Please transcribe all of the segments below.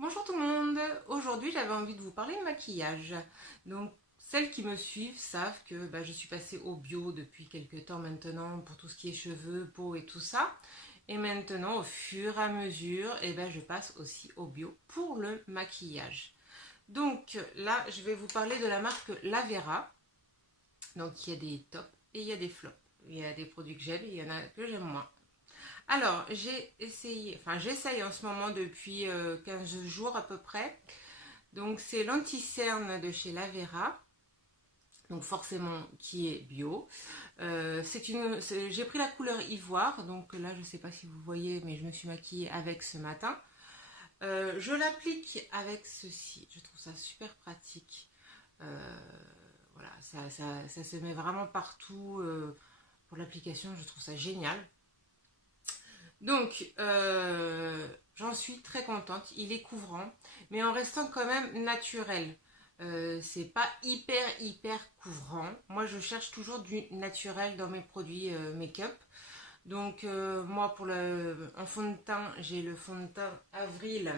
Bonjour tout le monde, aujourd'hui j'avais envie de vous parler de maquillage. Donc celles qui me suivent savent que je suis passée au bio depuis quelques temps maintenant pour tout ce qui est cheveux, peau et tout ça. Et maintenant au fur et à mesure, je passe aussi au bio pour le maquillage. Donc là je vais vous parler de la marque Lavera. Donc il y a des tops et il y a des flops. Il y a des produits que j'aime et il y en a que j'aime moins. Alors, j'essaye en ce moment depuis 15 jours à peu près. Donc, c'est l'anti-cerne de chez Lavera. Donc, forcément, qui est bio. J'ai pris la couleur ivoire. Donc, là, je ne sais pas si vous voyez, mais je me suis maquillée avec ce matin. Je l'applique avec ceci. Je trouve ça super pratique. Voilà, ça se met vraiment partout. Pour l'application, je trouve ça génial. Donc, j'en suis très contente. Il est couvrant, mais en restant quand même naturel. C'est pas hyper couvrant. Moi, je cherche toujours du naturel dans mes produits make-up. Donc, moi, en fond de teint, j'ai le fond de teint Avril.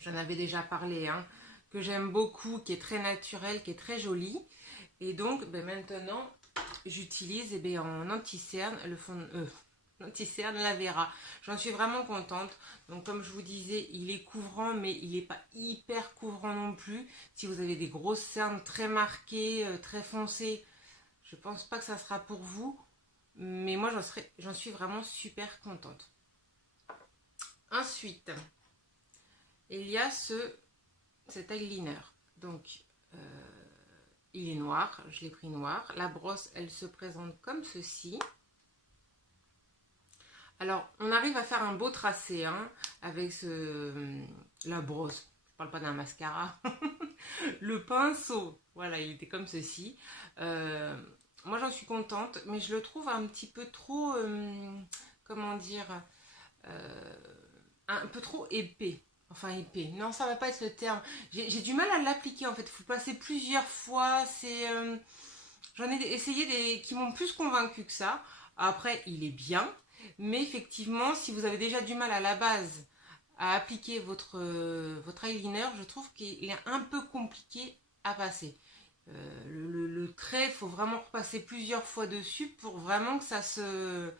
J'en avais déjà parlé, hein, que j'aime beaucoup, qui est très naturel, qui est très joli. Et donc, maintenant, j'utilise en anti-cerne le fond anti-cerne Lavera. J'en suis vraiment contente. Donc comme je vous disais, il est couvrant, mais il n'est pas hyper couvrant non plus. Si vous avez des grosses cernes très marquées, très foncées, je pense pas que ça sera pour vous. Mais moi, j'en suis vraiment super contente. Ensuite, il y a cet eyeliner. Donc, il est noir. Je l'ai pris noir. La brosse, elle se présente comme ceci. Alors, on arrive à faire un beau tracé hein, avec la brosse. Je parle pas d'un mascara. Le pinceau, voilà, il était comme ceci. Moi, j'en suis contente, mais je le trouve un petit peu trop, comment dire, un peu trop épais. Enfin, épais. Non, ça va pas être le terme. J'ai du mal à l'appliquer, en fait. Il faut passer plusieurs fois. J'en ai essayé des qui m'ont plus convaincu que ça. Après, il est bien. Mais effectivement, si vous avez déjà du mal à la base à appliquer votre eyeliner, je trouve qu'il est un peu compliqué à passer. Le trait, il faut vraiment repasser plusieurs fois dessus pour vraiment que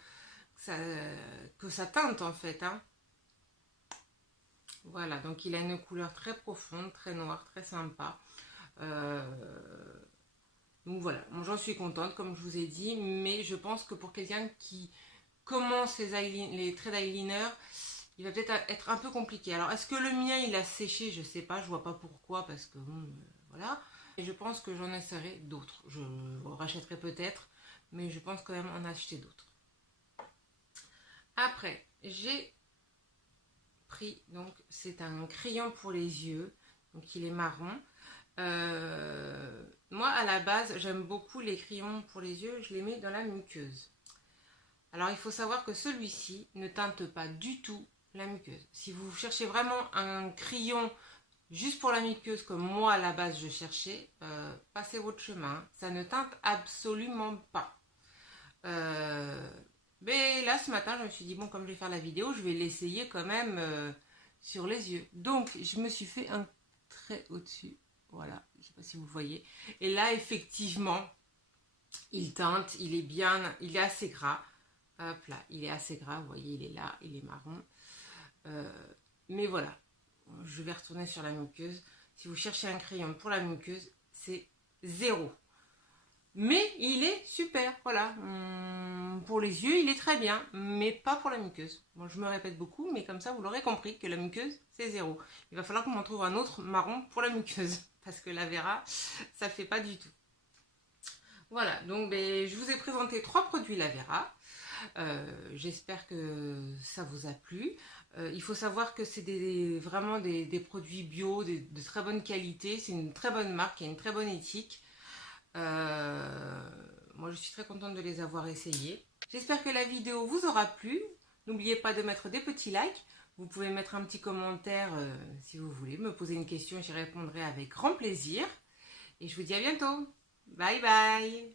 que ça teinte en fait. Hein. Voilà, donc il a une couleur très profonde, très noire, très sympa. Donc voilà, j'en suis contente comme je vous ai dit, mais je pense que pour quelqu'un qui commence les traits d'eyeliner, il va peut-être être un peu compliqué. Alors, est-ce que le mien, il a séché? Je sais pas, je vois pas pourquoi, parce que bon, voilà. Et je pense que j'en essaierai d'autres. Je rachèterai peut-être, mais je pense quand même en acheter d'autres. Après, j'ai pris, donc c'est un crayon pour les yeux, donc il est marron. Moi, à la base, j'aime beaucoup les crayons pour les yeux, je les mets dans la muqueuse. Alors, il faut savoir que celui-ci ne teinte pas du tout la muqueuse. Si vous cherchez vraiment un crayon juste pour la muqueuse, comme moi à la base je cherchais, passez votre chemin. Ça ne teinte absolument pas. Mais là, ce matin, je me suis dit, bon, comme je vais faire la vidéo, je vais l'essayer quand même sur les yeux. Donc, je me suis fait un trait au-dessus. Voilà, je ne sais pas si vous voyez. Et là, effectivement, il teinte, il est bien, il est assez gras. Hop là, il est assez gras, vous voyez, il est là, il est marron. Mais voilà, je vais retourner sur la muqueuse. Si vous cherchez un crayon pour la muqueuse, c'est 0. Mais il est super, voilà. Pour les yeux, il est très bien, mais pas pour la muqueuse. Bon, je me répète beaucoup, mais comme ça, vous l'aurez compris que la muqueuse, c'est 0. Il va falloir qu'on m'en trouve un autre marron pour la muqueuse, parce que la Vera, ça ne fait pas du tout. Voilà, donc je vous ai présenté 3 produits Lavera. J'espère que ça vous a plu. Il faut savoir que c'est vraiment des produits bio, de très bonne qualité. C'est une très bonne marque, il y a une très bonne éthique. Moi, je suis très contente de les avoir essayés. J'espère que la vidéo vous aura plu. N'oubliez pas de mettre des petits likes. Vous pouvez mettre un petit commentaire si vous voulez, me poser une question, j'y répondrai avec grand plaisir. Et je vous dis à bientôt. Bye bye.